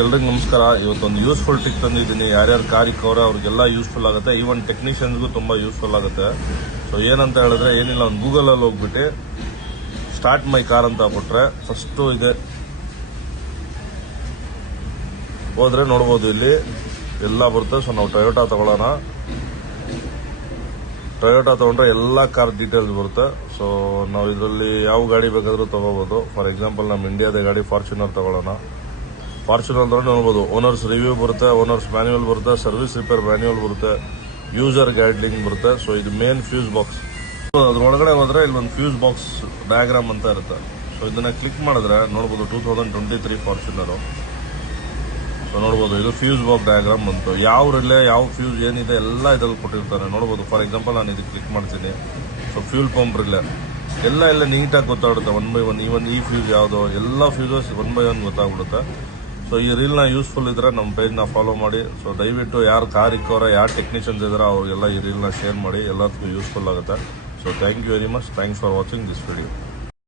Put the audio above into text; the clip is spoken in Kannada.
ಎಲ್ರಿಗೂ ನಮಸ್ಕಾರ. ಇವತ್ತೊಂದು ಯೂಸ್ಫುಲ್ ಟಿಪ್ ತಂದಿದ್ದೀನಿ. ಯಾರ್ಯಾರು ಕಾರ್ ಇಕ್ಕವ್ರೆ ಅವ್ರಿಗೆಲ್ಲ ಯೂಸ್ಫುಲ್ ಆಗುತ್ತೆ, ಈವನ್ ಟೆಕ್ನಿಷಿಯನ್ಸ್ಗೂ ತುಂಬ ಯೂಸ್ಫುಲ್ ಆಗುತ್ತೆ. ಸೊ ಏನಂತ ಹೇಳಿದ್ರೆ ಏನಿಲ್ಲ, ಒಂದು ಗೂಗಲಲ್ಲಿ ಹೋಗ್ಬಿಟ್ಟು ಸ್ಟಾರ್ಟ್ ಮೈ ಕಾರ್ ಅಂತ ಬಿಟ್ರೆ ಫಸ್ಟು ಇದೆ ಹೋದ್ರೆ ನೋಡ್ಬೋದು, ಇಲ್ಲಿ ಎಲ್ಲ ಬರುತ್ತೆ. ಸೊ ನಾವು ಟೊಯೋಟಾ ತಗೊಳ್ಳೋಣ. ಟೊಯೋಟಾ ತಗೊಂಡ್ರೆ ಎಲ್ಲ ಕಾರ್ ಡೀಟೇಲ್ಸ್ ಬರುತ್ತೆ. ಸೊ ನಾವು ಇದರಲ್ಲಿ ಯಾವ ಗಾಡಿ ಬೇಕಾದರೂ ತಗೋಬೋದು. ಫಾರ್ ಎಕ್ಸಾಂಪಲ್ ನಮ್ಮ ಇಂಡಿಯಾದ ಗಾಡಿ ಫಾರ್ಚುನರ್ ತಗೊಳ್ಳೋಣ. ಫಾರ್ಚುನರ್ ಅಂದ್ರೆ ನೋಡ್ಬೋದು, ಓನರ್ಸ್ ರಿವ್ಯೂ ಬರುತ್ತೆ, ಓನರ್ಸ್ ಮ್ಯಾನ್ಯುವಲ್ ಬರುತ್ತೆ, ಸರ್ವಿಸ್ ರಿಪೇರ್ ಮ್ಯಾನ್ಯುವಲ್ ಬರುತ್ತೆ, ಯೂಸರ್ ಗೈಡ್ಲಿಂಗ್ ಬರುತ್ತೆ. ಸೊ ಇದು ಮೇನ್ ಫ್ಯೂಸ್ ಬಾಕ್ಸ್. ಅದ್ರೊಳಗಡೆ ಹೋದ್ರೆ ಇಲ್ಲೊಂದು ಫ್ಯೂಸ್ ಬಾಕ್ಸ್ ಡಯಾಗ್ರಾಮ್ ಅಂತ ಇರುತ್ತೆ. ಸೊ ಇದನ್ನ ಕ್ಲಿಕ್ ಮಾಡಿದ್ರೆ ನೋಡ್ಬೋದು 2023 ಫಾರ್ಚುನರು. ಸೊ ನೋಡ್ಬೋದು, ಇದು ಫ್ಯೂಸ್ ಬಾಕ್ಸ್ ಡಯಾಗ್ರಾಮ್ ಬಂತು. ಯಾವ ರಿಲೇ, ಯಾವ ಫ್ಯೂಸ್ ಏನಿದೆ ಎಲ್ಲ ಇದ್ರಲ್ಲಿ ಕೊಟ್ಟಿರ್ತಾರೆ. ನೋಡ್ಬೋದು, ಫಾರ್ ಎಕ್ಸಾಂಪಲ್ ನಾನು ಇದಕ್ಕೆ ಕ್ಲಿಕ್ ಮಾಡ್ತೀನಿ. ಸೊ ಫ್ಯೂಲ್ ಪಂಪ್ ರಿಲೇ ಎಲ್ಲ ನೀಟಾಗಿ ಗೊತ್ತಾಗುತ್ತೆ, 1 by 1. ಈವನ್ ಈ ಫ್ಯೂಸ್ ಯಾವುದೋ ಎಲ್ಲ ಫ್ಯೂಸಸ್ 1 by 1 ಗೊತ್ತಾಗ್ಬಿಡುತ್ತೆ. ಸೊ ಈ ರೀಲ್ನ ಯೂಸ್ಫುಲ್ ಇದ್ರೆ ನಮ್ಮ ಪೇಜ್ನ ಫಾಲೋ ಮಾಡಿ. ಸೊ ದಯವಿಟ್ಟು ಯಾರು ಕಾರ್ ಇಕ್ಕೋರ, ಯಾರು ಟೆಕ್ನಿಷಿಯನ್ಸ್ ಇದ್ದಾರೆ ಅವ್ರಿಗೆಲ್ಲ ಈ ರೀಲ್ನ ಶೇರ್ ಮಾಡಿ, ಎಲ್ಲದಕ್ಕೂ ಯೂಸ್ಫುಲ್ ಆಗುತ್ತೆ. So thank you very much. Thanks for watching this video.